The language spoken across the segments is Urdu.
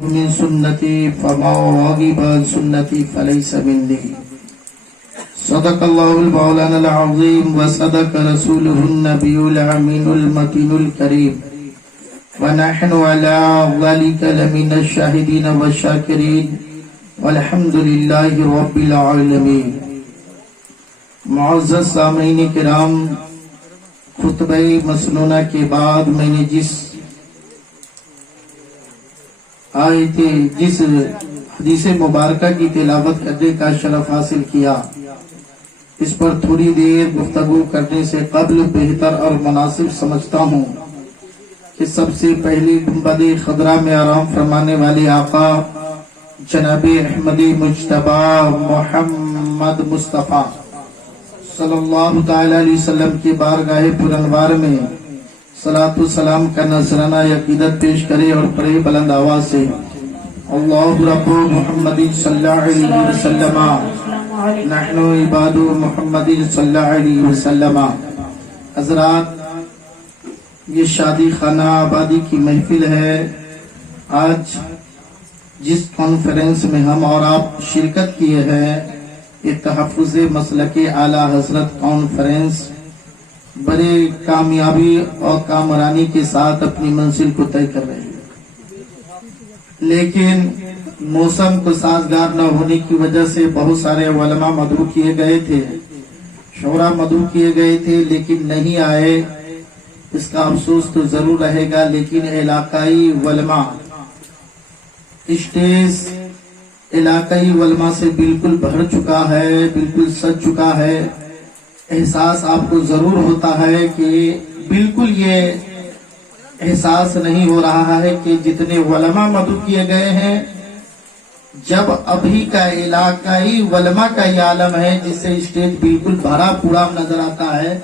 من سنتي فما رغب عن سنتي فليس مني. صدق الله المولانا العظيم وصدق رسوله النبي الأمين المتين الكريم ونحن على ذلك لمن الشاهدين والشاكرين والحمد لله رب العالمين. معزز سامعین کرام، خطبہ مسنونہ کے بعد میں نے جس حدیث مبارکہ کی تلاوت کرنے کا شرف حاصل کیا، اس پر تھوڑی دیر گفتگو کرنے سے قبل بہتر اور مناسب سمجھتا ہوں کہ سب سے پہلی گنبد خضرا میں آرام فرمانے والے آقا جناب احمد مجتبی محمد مصطفیٰ صلی اللہ تعالی علیہ وسلم کی بارگاہ پرانوار میں صلاۃ و سلام کا نذرانہ عقیدت پیش کرے اور پڑھے بلند آواز سے اللہ رب محمد صلی اللہ علیہ وسلم نحن عباد محمد صلی اللہ علیہ وسلم. حضرات، یہ شادی خانہ آبادی کی محفل ہے. آج جس کانفرنس میں ہم اور آپ شرکت کیے ہیں، یہ تحفظ مسلک اعلی حضرت کانفرنس بڑے کامیابی اور کامرانی کے ساتھ اپنی منزل کو طے کر رہے ہیں، لیکن موسم کو سازگار نہ ہونے کی وجہ سے بہت سارے علماء مدعو کیے گئے تھے، شعراء مدعو کیے گئے تھے، لیکن نہیں آئے. اس کا افسوس تو ضرور رہے گا، لیکن علاقائی علماء اسٹیج علاقائی علماء سے بالکل بھر چکا ہے، بالکل سج چکا ہے. احساس آپ کو ضرور ہوتا ہے کہ بالکل یہ احساس نہیں ہو رہا ہے کہ جتنے علماء مدعو کیے گئے ہیں، جب ابھی کا علاقائی علماء کا یہ عالم ہے جس سے اسٹیج بالکل بھرا پورا نظر آتا ہے،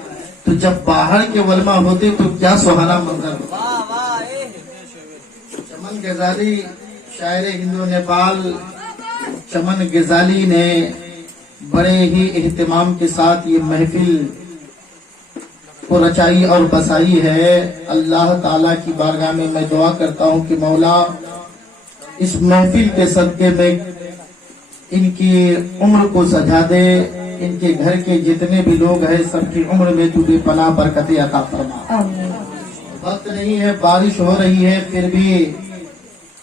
تو جب باہر کے علماء ہوتے تو کیا سہانا منظر ہوتا. چمن غزالی شاعر ہندو نیپال چمن غزالی نے بڑے ہی اہتمام کے ساتھ یہ محفل کو رچائی اور بسائی ہے. اللہ تعالیٰ کی بارگاہ میں میں دعا کرتا ہوں کہ مولا اس محفل کے صدقے میں ان کی عمر کو سجا دے، ان کے گھر کے جتنے بھی لوگ ہیں سب کی عمر میں تو بے پناہ برکتیں عطا فرما. وقت نہیں ہے، بارش ہو رہی ہے، پھر بھی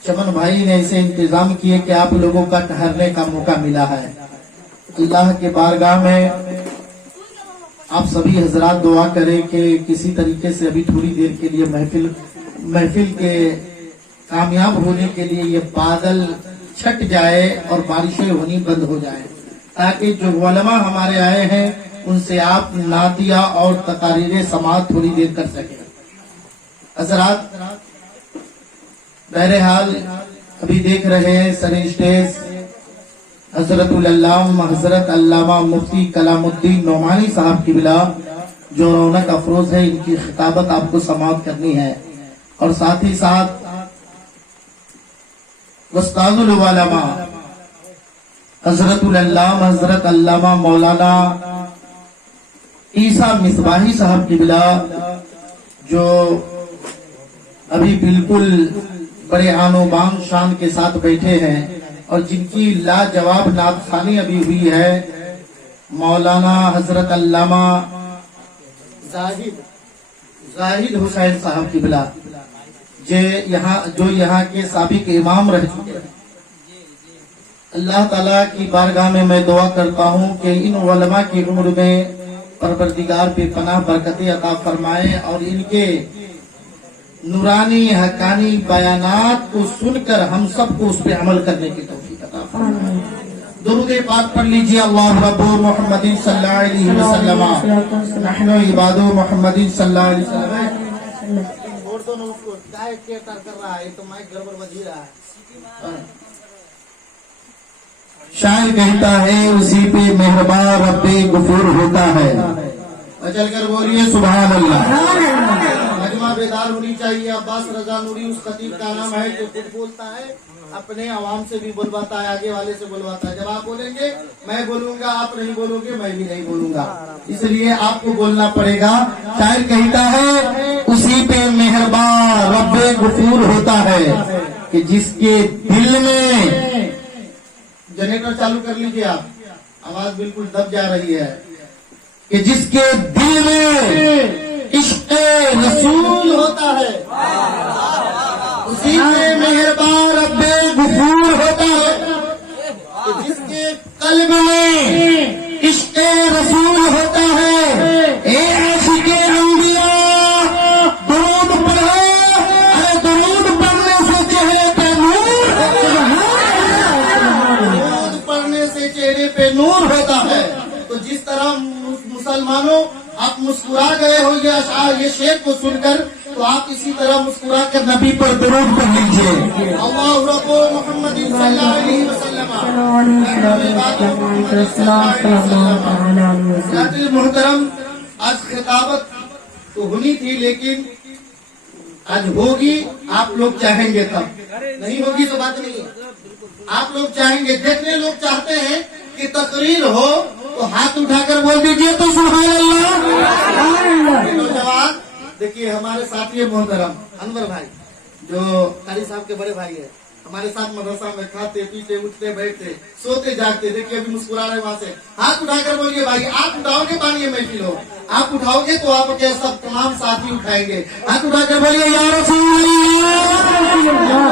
چمن بھائی نے ایسے انتظام کیے کہ آپ لوگوں کا ٹھہرنے کا موقع ملا ہے. اللہ کے بارگاہ میں آپ سبھی حضرات دعا کریں کہ کسی طریقے سے ابھی تھوڑی دیر کے لیے محفل کے کامیاب ہونے کے لیے یہ بادل چھٹ جائے اور بارشیں ہونی بند ہو جائے، تاکہ جو علماء ہمارے آئے ہیں ان سے آپ نعتیہ اور تقاریر سماعت تھوڑی دیر کر سکیں. حضرات، بہرحال ابھی دیکھ رہے ہیں سر اسٹیج حضرت علامہ مفتی کلام الدین نعمانی صاحب کی بلا جو رونق افروز ہے، ان کی خطابت آپ کو سماعت کرنی ہے. اور ساتھ ہی ساتھ استاد العلماء حضرت علامہ مولانا عیسیٰ مصباحی صاحب کی بلا جو ابھی بالکل بڑے آن و بان شان کے ساتھ بیٹھے ہیں اور جن کی لاجواب نعت خوانی ابھی ہوئی ہے، مولانا حضرت علامہ زاہد حسین صاحب کی بلا جو یہاں کے سابق امام رہ چکے ہیں. اللہ تعالیٰ کی بارگاہ میں میں دعا کرتا ہوں کہ ان علماء کی عمر میں پروردگار بے پناہ برکتیں عطا فرمائے اور ان کے نورانی حقانی بیانات کو سن کر ہم سب کو اس پہ عمل کرنے کی توفیق عطا فرمائے. درود پاک پڑھ لیجیے. اللہ رب محمد صلی اللہ علیہ وسلم نحن عباد محمد صلی اللہ علیہ وسلم. شاعر کہتا ہے اسی پہ مہربان رب غفور ہوتا ہے. چل کر بولیے سبحان اللہ. آنا بیدار ہونی چاہیے. عباس رضا نوری اس خطیب کا نام ہے جو خود بولتا ہے, اپنے عوام سے بھی بلواتا ہے, آگے والے سے بلواتا ہے. جب آپ بولیں گے میں بولوں گا, آپ نہیں بولو گے میں بھی نہیں بولوں گا, اس لیے آپ کو بولنا پڑے گا. شاعر کہتا ہے اسی پہ مہربان رب غفور ہوتا ہے کہ جس کے دل میں, جنریٹر چالو کر لیجیے آپ, آواز بالکل دب جا رہی ہے, کہ جس کے دل میں عشق رسول ہوتا ہے اسی میں مہربان رب غفور ہوتا ہے. کہ جس کے قلب میں عشق رسول ہوتا ہے, اے عاشق انبیاء درود پڑھو, ارے درود پڑھنے سے چہرے پہ نور, درود پڑھنے سے چہرے پہ نور ہوتا ہے. تو جس طرح مسلمانوں آپ مسکرا گئے ہو یہ اشعار, یہ شعر کو سن کر, تو آپ اسی طرح مسکرا کر نبی پر درود پڑھ لیجیے. اللہ رب محمد صلی اللہ علیہ وسلم. محترم, آج خطابت تو ہونی تھی لیکن آج ہوگی, آپ لوگ چاہیں گے تب, نہیں ہوگی تو بات نہیں ہے. آپ لوگ چاہیں گے, جتنے لوگ چاہتے ہیں کہ تقریر ہو تو ہاتھ اٹھا کر بول دیجیے تو سبحان اللہ. نوجوان دیکھیے, ہمارے ساتھی محترم انور بھائی جو قاری صاحب کے بڑے بھائی ہیں, ہمارے ساتھ مدرسہ میں کھاتے پیتے اٹھتے بیٹھتے سوتے جاگتے, دیکھیے ابھی مسکرا رہے وہاں سے. ہاتھ اٹھا کر بولیے بھائی, آپ اٹھاؤ گے بانیے محفل ہو, آپ اٹھاؤ گے تو آپ کے سب تمام ساتھی اٹھائیں گے. ہاتھ اٹھا کر بولیے یا رسول اللہ.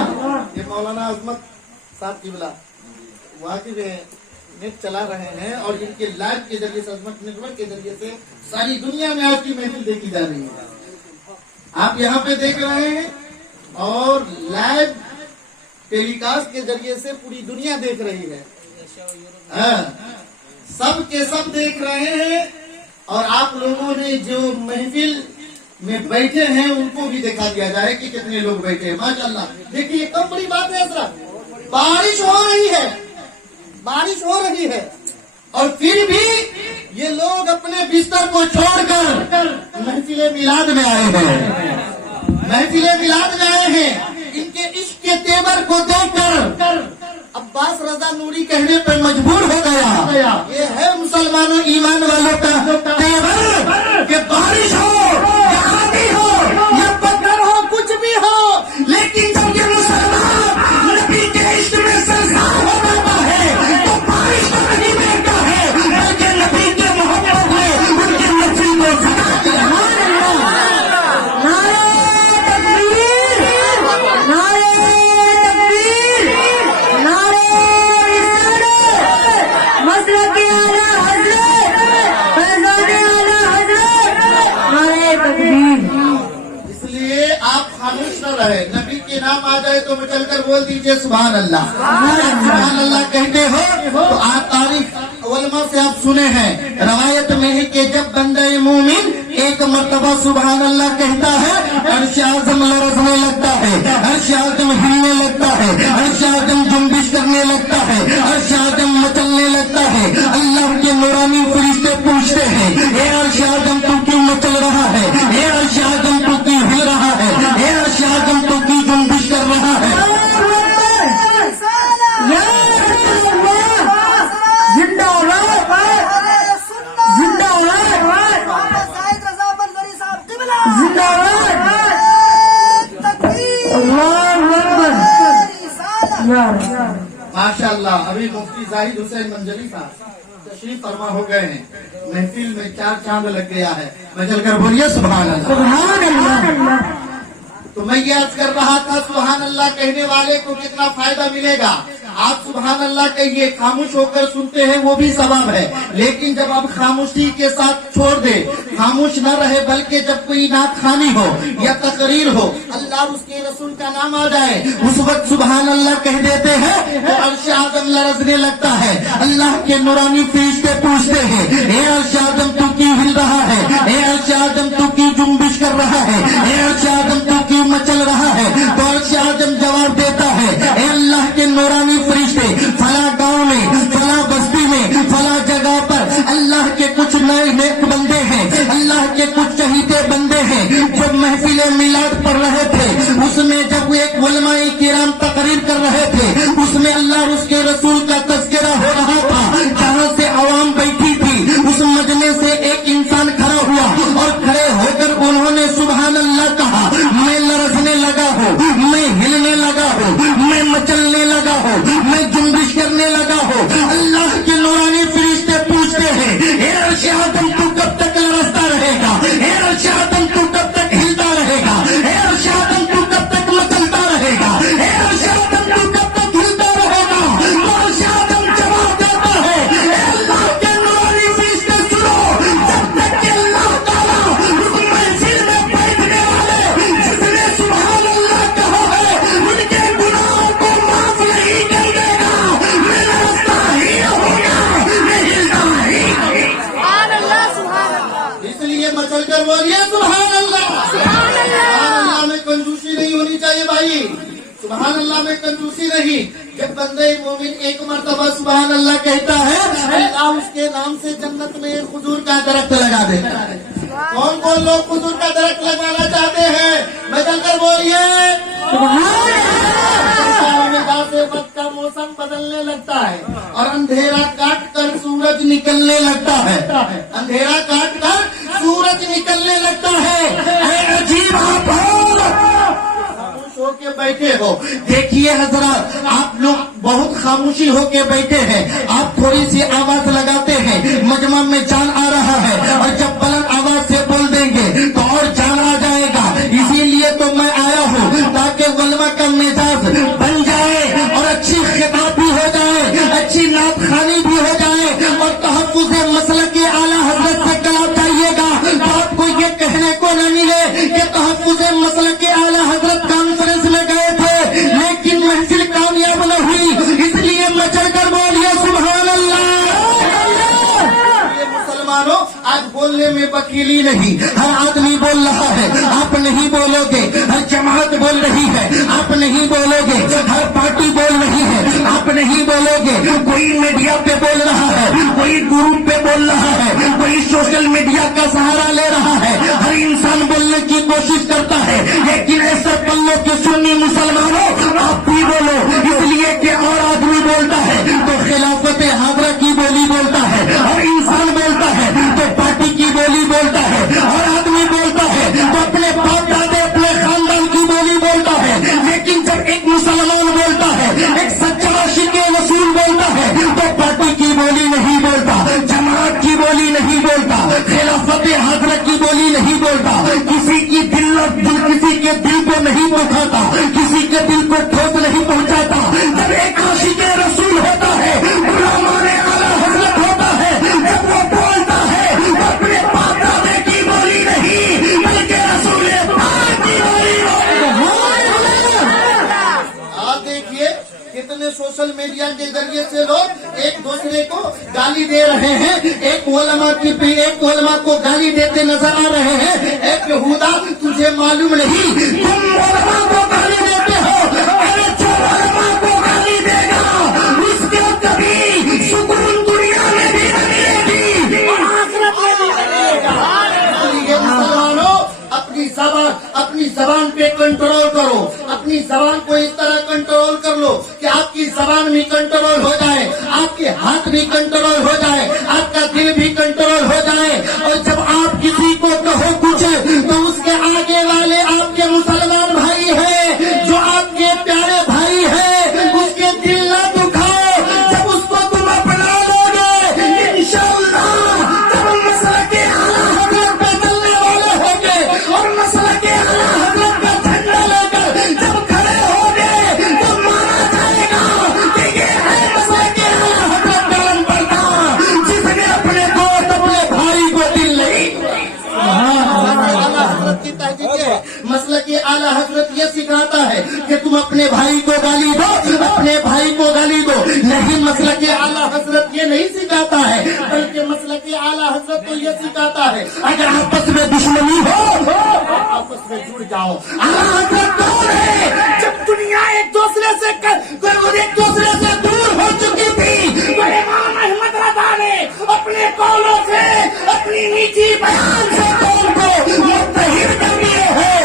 یہ مولانا عظمت صاحب کی بلا واقعی میں نیٹ چلا رہے ہیں, اور ان کے لائیو کے ذریعے سے, عظمت نیٹ ورک کے ذریعے سے ساری دنیا میں آج کی محفل دیکھی جا رہی ہے. آپ یہاں پہ دیکھ رہے ہیں اور لائیو ٹیلی کاسٹ کے ذریعے سے پوری دنیا دیکھ رہی ہے, سب کے سب دیکھ رہے ہیں. اور آپ لوگوں نے جو محفل میں بیٹھے ہیں ان کو بھی دکھا دیا جائے کہ کتنے لوگ بیٹھے ہیں. ماشاءاللہ. دیکھیے کم بڑی بات ہے حضرت, بارش ہو رہی ہے, بارش ہو رہی ہے, اور پھر بھی یہ لوگ اپنے بستر کو چھوڑ کر محفل میلاد میں آئے ہیں, محفل میلاد میں آئے ہیں. ان کے عشق کے تیور کو دیکھ کر عباس رضا نوری کہنے پر مجبور ہو گیا, یہ ہے مسلمانوں ایمان والوں کا تیور کہ بارش ہو یا آندھی ہو یا پتھر ہو کچھ بھی ہو, لیکن جب یہ مسلمان نبی کے عشق میں سرشار ہو جاتا ہے تو بارش تو نہیں دیکھتا ہے بلکہ نبی کے محبت میں ان کے نفسی کو سکھا دیا. رہے, نبی کے نام آ جائے تو مچل کر بول دیجئے سبحان اللہ. سبحان اللہ کہتے ہو تو آپ تاریخ علماء سے آپ سنے ہیں, روایت میں ہے کہ جب بندہ مومن ایک مرتبہ سبحان اللہ کہتا ہے عرش اعظم لرزنے لگتا ہے, عرش اعظم ہلنے لگتا ہے, عرش اعظم جنبش کرنے لگتا ہے, عرش اعظم مچلنے لگتا ہے. اللہ کے نورانی فرشتے پوچھتے ہیں اے عرش اعظم تو کیوں مچل رہا ہے, اے عرش اعظم تو کیوں ہل رہا ہے, اے عرش اعظم تو کیوں جنبش کر رہا ہے. ماشاء اللہ. ابھی مفتی زاہد حسین منجلی صاحب تشریف فرما ہو گئے ہیں, محفل میں 4 چاند لگ گیا ہے. میں چل کر بولیے سبحان اللہ. سبحان اللہ. تو میں یہ عرض کر رہا تھا سبحان اللہ کہنے والے کو کتنا فائدہ ملے گا. آپ سبحان اللہ کہیے, خاموش ہو کر سنتے ہیں وہ بھی ثواب ہے, لیکن جب آپ خاموشی کے ساتھ چھوڑ دے, خاموش نہ رہے بلکہ جب کوئی نعت خوانی ہو یا تقریر ہو, اللہ اور اس کے رسول کا نام آ جائے, اس وقت سبحان اللہ کہہ دیتے ہیں تو عرش اعظم لرزنے لگتا ہے. اللہ کے نورانی فرشتے پوچھتے ہیں اے عرش اعظم تو کیوں ہل رہا ہے, اے عرش اعظم تو کیوں جنبش کر رہا ہے, اے عرش اعظم تو کیوں مچل رہا ہے. تو عرش اعظم جواب دیتا ہے اے اللہ کے نورانی فرشتے, فلاں گاؤں میں, فلاں بستی میں, فلاں جگہ پر اللہ کے کچھ نئے نیک بندے ہیں, اللہ کے کچھ چہیتے بندے ہیں جو محفل میلاد پڑھ رہے تھے، اس میں جب ایک علماء کرام تقریر کر رہے تھے، اس میں اللہ اور اس کے رسول کا تذکرہ ہو رہا تھا، جہاں سے عوام بیٹھی تھی، اس مجمع سے ایک انسان کھڑا ہوا اور کھڑے ہو کر انہوں نے سبحان اللہ کہا۔ میں لرزنے لگا ہوں، میں ہلنے لگا ہوں، میں مچلنے لگا ہوں، میں جنبش کرنے لگا ہوں۔ اللہ کے نورانی فرشتے پوچھتے ہیں، اے عرش آدم تو کب تک لرزتا رہے گا؟ اے عرش آدم تو کب تک ہلتا رہے گا؟ اے عرش آدم تو کب تک مچلتا رہے گا؟ اے عرش آدم تو کب تک ہلتا رہے گا؟ تو عرش آدم جواب دیتا ہے، اے اللہ کے نورانی فرشتے سنو، جب تک کہ اللہ تعالیٰ اس محفل میں بیٹھنے والے جس نے سبحان اللہ کہا ہے ان کے گناہوں کو معاف نہیں کر دے گا، میں لرزتا ہی ہوگا، میں ہلتا ہی ہوگا۔ سبحان اللہ، سبحان اللہ، اس لیے مچل کر بولیے سبحان اللہ۔ سبحان اللہ۔ سبحان اللہ میں کنجوسی نہیں ہونی چاہیے بھائی، سبحان اللہ میں کنجوسی نہیں۔ جب بندہ مومن ایک مرتبہ سبحان اللہ کہتا ہے، اللہ اس کے نام سے جنت میں ایک کھجور کا درخت لگا دیتا ہے۔ کون کون لوگ کھجور کا درخت لگانا چاہتے ہیں؟ بدل کر بولیے سبحان اللہ۔ سے وقت کا موسم بدلنے لگتا ہے اور اندھیرا کاٹ کر سورج نکلنے لگتا ہے، اندھیرا کاٹ کر سورج نکلنے لگتا ہے۔ اے عجیب آپ خاموش ہو کے بیٹھے ہو، دیکھیے حضرات آپ لوگ بہت خاموشی ہو کے بیٹھے ہیں، آپ تھوڑی سی آواز لگاتے ہیں، مجمع میں جان آ رہا ہے، اور جب بلند آواز سے بول دیں گے تو اور جان آ جائے گا۔ اسی لیے تو میں آیا ہوں تاکہ علماء کا مزاج بن جائے اور اچھی خطاب بھی ہو جائے، اچھی نعت خوانی بھی ہو جائے، اور تحفظ مسلک اعلیٰ حضرت سے کلام چاہیے گا تو آپ کو یہ کہنے کو نہ ملے کہ تحفظ مسلک اعلیٰ حضرت کانفرنس میں گئے تھے لیکن محفل کامیاب نہ ہوئی، اس لیے میں چڑھ کر بولیے سبحان اللہ۔ مسلمانوں آج بولنے میں وکیلی نہیں، ہر آدمی بول رہا ہے، آپ نہیں بولو گے، ہر جماعت بول رہی ہے، آپ نہیں بولو گے، ہر پارٹی بول رہی ہے، آپ نہیں بولو گے، کوئی میڈیا پہ بول رہا ہے، کوئی گروپ پہ بول رہا ہے، کوئی سوشل میڈیا کا سہارا لے رہا ہے، ہر انسان بولنے کی کوشش کرتا ہے، لیکن ایسا پلوں کے سنی مسلمانوں آپ بھی بولو، اس لیے کہ اور آدمی بولتا ہے تو خلافت حاضرہ کی بولی بولتا ہے، اور انسان بولتا ہے تو پارٹی کی بولی بولتا ہے، اور آدمی بولتا ہے تو اپنے باپ دادے اپنے خاندان کی بولی بولتا ہے، لیکن جب ایک مسلمان بولتا ہے، ایک سچا عاشق رسول بولتا ہے تو پارٹی کی بولی نہیں بولتا، جماعت کی بولی نہیں بولتا، خلافت حاضرہ کی بولی نہیں بولتا، کسی کی کسی کے دل کو نہیں دکھاتا، کسی کے دل کو ٹھوس نہیں پہنچاتا۔ جب ایک عاشق رسول ہوتا ہے، غلامان اعلیٰ حضرت ہوتا ہے، جب وہ بولتا ہے تو اپنے باپ دادے کی بولی نہیں بلکہ رسول پاک کی بولی آپ دیکھیے کتنے سوشل میڈیا کے ذریعے سے لوگ ایک دوسرے کو گالی دے رہے ہیں، ایک علماء کو گالی دیتے نظر آ رہے ہیں۔ ایک یہودا تجھے معلوم نہیں تم علماء کو گالی دیتے ہو، ارے جو علماء کو گالی دے گا اس کو کبھی سکون دنیا میں بھی نہ ملے گی اور آخرت میں بھی نہ ملے گا۔ مسلمانوں اپنی زبان پہ کنٹرول کرو، اپنی زبان کو اس طرح کنٹرول کر لو کہ آپ کی زبان بھی کنٹرول ہو جائے، آپ کے ہاتھ بھی کنٹرول ہو جائے، آپ کا دل بھی کنٹرول ہو جائے، اور جب آپ کسی کو کہو کچھ تو اس کے آگے والے آپ کے مسلمان بھائی ہیں، جو آپ کے پیارے بھائی ہیں، اس کے دل نہ دکھاؤ۔ جب اس کو تم اپنا لو گے انشاءاللہ تب مسلک اعلیٰ حضرت پہ چلنے والے ہوں گے، اور مسلک اعلیٰ حضرت کا جھنڈا لے کر جب کھڑے ہوں گے تو مانا جائے گا کہ یہ ہے مسلک اعلیٰ حضرت کا علم بردار، جس نے اپنے دوست اپنے بھائی کو دل نہیں۔ حضرت کی تحقیق ہے، مسلک اعلیٰ حضرت یہ سکھاتا ہے کہ تم اپنے بھائی کو گالی دو، اپنے بھائی کو گالی دو، نہیں مسلک اعلیٰ حضرت یہ نہیں سکھاتا ہے، بلکہ مسلک اعلیٰ حضرت تو یہ سکھاتا ہے اگر آپس میں دشمنی ہو آپس میں جڑ جاؤ۔ اعلیٰ حضرت کون ہے؟ جب دنیا ایک دوسرے سے دور ہو چکی تھی تو امام احمد رضا نے اپنے قولوں سے، اپنی نیچی بیان سے قوم کو متحد کر دیے ہیں۔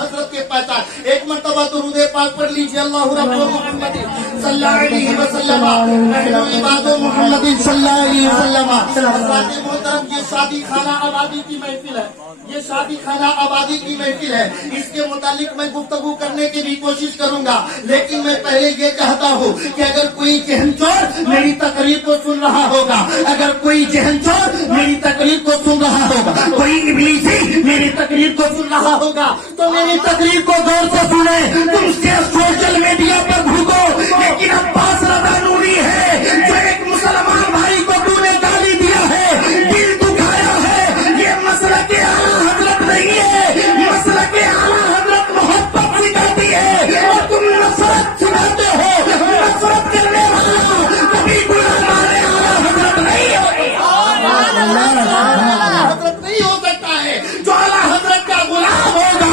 حضرت کے پہچان. ایک مرتبہ درود پاک پڑھ لیجیے. اللہ رب محمد صلی اللہ علیہ وسلم نحن عباد محمد صلی اللہ علیہ وسلم. حضرات محترم یہ شادی خانہ آبادی کی محفل ہے. یہ شادی خانہ آبادی کی محفل ہے. اس کے متعلق میں گفتگو کرنے کی بھی کوشش کروں گا, لیکن میں پہلے یہ چاہتا ہوں کہ اگر کوئی ذہن چور میری تقریر کو سن رہا ہوگا, اگر کوئی ذہن چور میری تقریر کو سن رہا ہوگا, کوئی ابلیسی میری تقریر کو سن رہا ہوگا, تو میری تقریر کو غور سے سنیں. تم سے سوشل میڈیا پر بھوکو, لیکن عباس رضا نوری ہے جو ایک مسلمان بھائی کو تو نے گالی دیا ہے, دل دکھایا ہے. یہ مسئلہ کے اعلیٰ حضرت نہیں ہے, مسئلہ کے اعلیٰ حضرت محبت سکھاتی ہے اور تم نفرت سکھاتے ہو. نفرت کرنے والا کبھی غلام اعلیٰ حضرت نہیں حضرت نہیں ہو سکتا ہے. جو اعلیٰ حضرت کا غلام ہوگا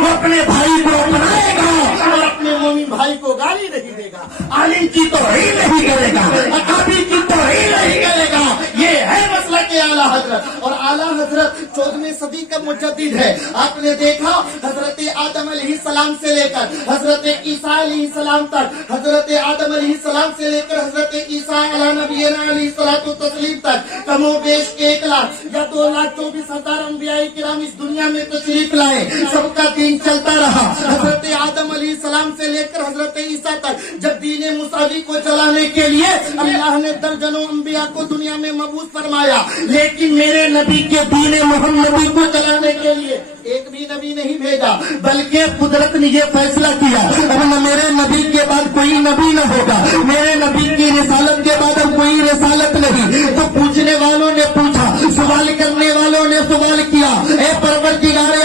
وہ اپنے بھائی کو اپنائے گا اور اپنے مومن بھائی کو گالی نہیں دے گا, عالم کی توہین نہیں کرے گا, اکابر کی توہین نہیں کرے گا. یہ ہے مسئلہ کے اعلیٰ حضرت. اور اعلیٰ حضرت 14ویں صدی کا مجدد ہے. آپ نے دیکھا حضرت آدم علیہ السلام سے لے کر حضرت عیسیٰ علیہ السلام تک, حضرت آدم علیہ السلام سے لے کر حضرت عیسیٰ علیہ نبینا علیہ الصلوۃ والتسلیم تک کم و بیش 1 لاکھ یا 2,24,000 انبیاء کرام اس دنیا میں تشریف لائے. سب کا دین چلتا رہا. حضرت آدم علیہ السلام سے لے کر حضرت عیسیٰ تک جب دین مساوی کو چلانے کے لیے اللہ نے درجنوں انبیاء کو دنیا میں مبعوث فرمایا, لیکن میرے نبی کے دین محمدی کو چلانے کے لیے ایک بھی نبی نہیں بھیجا, بلکہ قدرت نے یہ فیصلہ کیا اب میرے نبی کے بعد کوئی نبی نہ ہوگا, میرے نبی کی رسالت کے بعد اب کوئی رسالت نہیں. تو پوچھنے والوں نے پوچھا, سوال کرنے والوں نے سوال کیا, اے پروردگار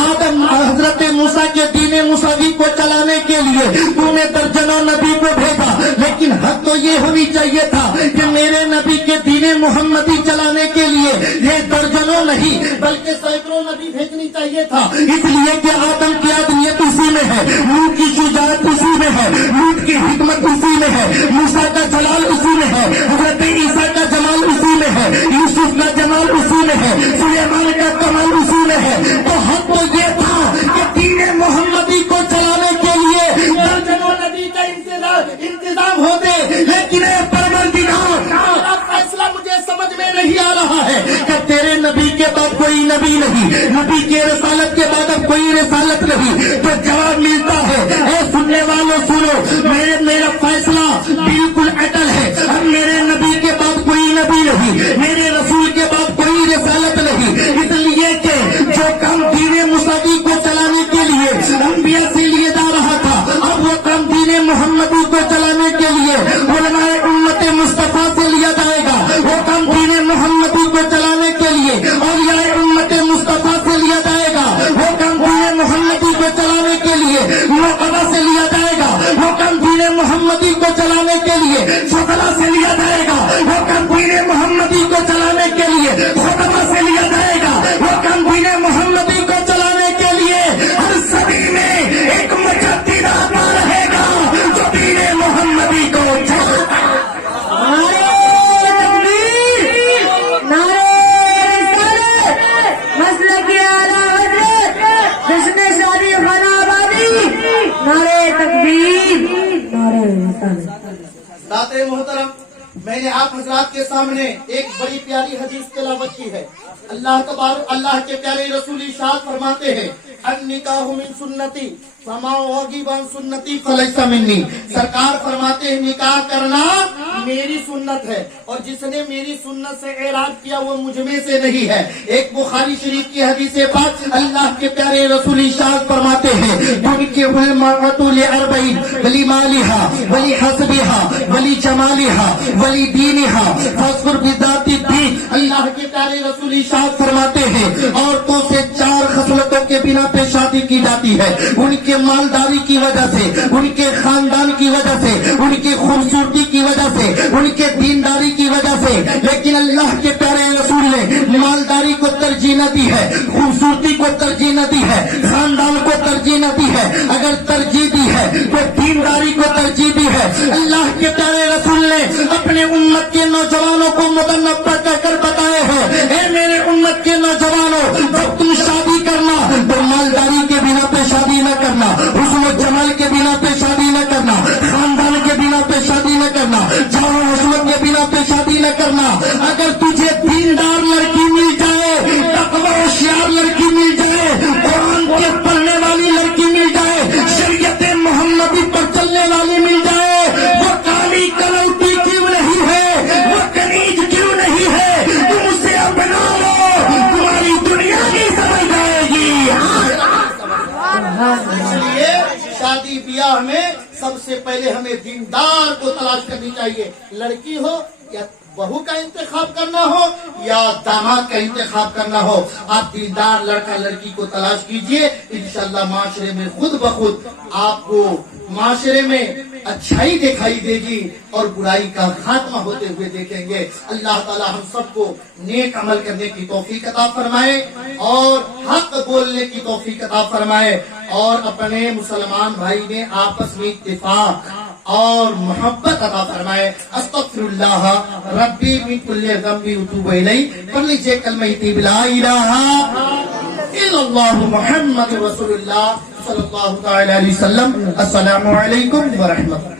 آدم حضرت موسیٰ کے دین مساوی کو چلانے کے لیے تو نے درجنوں نبی کو بھیجا, لیکن حد تو یہ ہونی چاہیے تھا کہ میرے نبی کے دین محمدی چلانے کے لیے یہ درجنوں نہیں بلکہ سینکڑوں نبی بھیجنی چاہیے تھا. اس لیے کہ آدم کی آدمیت اسی میں ہے, نوح کی شجاعت اسی میں ہے, لوط کی حکمت اسی میں ہے, موسیٰ کا جلال اسی میں ہے, حضرت عیسیٰ کا جمال اسی میں ہے, یوسف کا جمال اسی میں ہے, سلیمان کا کمال اسی میں ہے. تو حق تو یہ تھا کہ دین محمدی کو چلانے کے لیے درجنوں نبی کا انتظام ہوتے, لیکن اے پروردگار فیصلہ مجھے سمجھ میں نہیں آ رہا ہے کہ تیرے نبی کے بعد کوئی نبی نہیں, نبی کے رسالت کے بعد اب کوئی رسالت نہیں. تو جواب ملتا ہے, اے سننے والوں سنو, میرا فیصلہ بالکل اٹل ہے. اب میرے نبی کے بعد کوئی نبی نہیں, میرے رسول کے بعد کوئی رسالت نہیں. اس لیے کہ جو کام دین مساوی کو چلانے کے لیے انبیاء سے لیے جا رہا تھا, اب وہ کام دین محمدی کو چلانے کے لیے علماء امت مصطفیٰ سے لیا جائے گا. وہ کام دین محمدی کو چلانے کے لیے اولیاء امت مصطفیٰ سے لیا جائے گا. وہ کام دین محمدی کو چلانے کے لیے مقبہ سے لیا جائے گا. وہ کام دین محمدی کو چلانے کے لیے فضلہ سے لیا جائے گا. وہ کام دین محمدی کو چلانے کے لیے خطبہ سے لیا جائے گا. وہ کام دین محمدی کو چلانے کے لیے ہر صدی میں ایک مجدد آتا رہے گا جو دین محمدی کو چلاتا ہے. محترم, میں نے آپ حضرات کے سامنے ایک بڑی پیاری حدیث تلاوت کی ہے. اللہ کے پیارے رسول ارشاد فرماتے ہیں, النکاح من سنتی فما غیب عن سنتی فلیس منی. سرکار فرماتے ہیں نکاح کرنا میری سنت ہے, اور جس نے میری سنت سے اعراض کیا وہ مجھ میں سے نہیں ہے. ایک بخاری شریف کی حدیث پاک اللہ کے پیارے رسول ارشاد فرماتے ہیں, تنکح المرأة لأربعین ولمالها ولحسبها ولجمالها ولدینها فاصبر بذات الدین. اللہ کے پیارے رسول ارشاد فرماتے ہیں عورتوں سے 4 خصلتوں کے بنا پہ شادی کی جاتی ہے, ان کے مالداری کی وجہ سے, ان کے خاندان کی وجہ سے, ان کی خوبصورتی کی وجہ سے, ان کے دینداری کی وجہ سے. لیکن اللہ کے پیارے رسول نے مالداری کو ترجیح نہ دی ہے, خوبصورتی کو ترجیح نہ دی ہے, خاندان کو ترجیح نہ دی ہے. اگر ترجیح دی ہے تو دینداری کو ترجیح دی ہے. اللہ کے پیارے رسول نے اپنے امت کے نوجوانوں کو مدنب کر بتائے ہیں, اے میرے امت کے نوجوانوں, جب تم شادی کرنا تو مالداری کے بنا پہ اس لیے شادی بیاہ میں سب سے پہلے ہمیں دیندار کو تلاش کرنی چاہیے. لڑکی ہو یا بہو کا انتخاب کرنا ہو یا داماد کا انتخاب کرنا ہو, آپ دیندار لڑکا لڑکی کو تلاش کیجئے. انشاءاللہ معاشرے میں خود بخود آپ کو معاشرے میں اچھائی دکھائی دے گی اور برائی کا خاتمہ ہوتے ہوئے دیکھیں گے. اللہ تعالی ہم سب کو نیک عمل کرنے کی توفیق عطا فرمائے اور حق بولنے کی توفیق عطا فرمائے, اور اپنے مسلمان بھائی نے آپس میں اتفاق اور محبت عطا فرمائے. استغفر اللہ ربی من کل ذنب واتوب الیہ. پڑھ لیجیے کلمہ طیب لا الہ الا اللہ محمد رسول اللہ صلی اللہ تعالی علیہ وسلم. السلام علیکم ورحمۃ اللہ.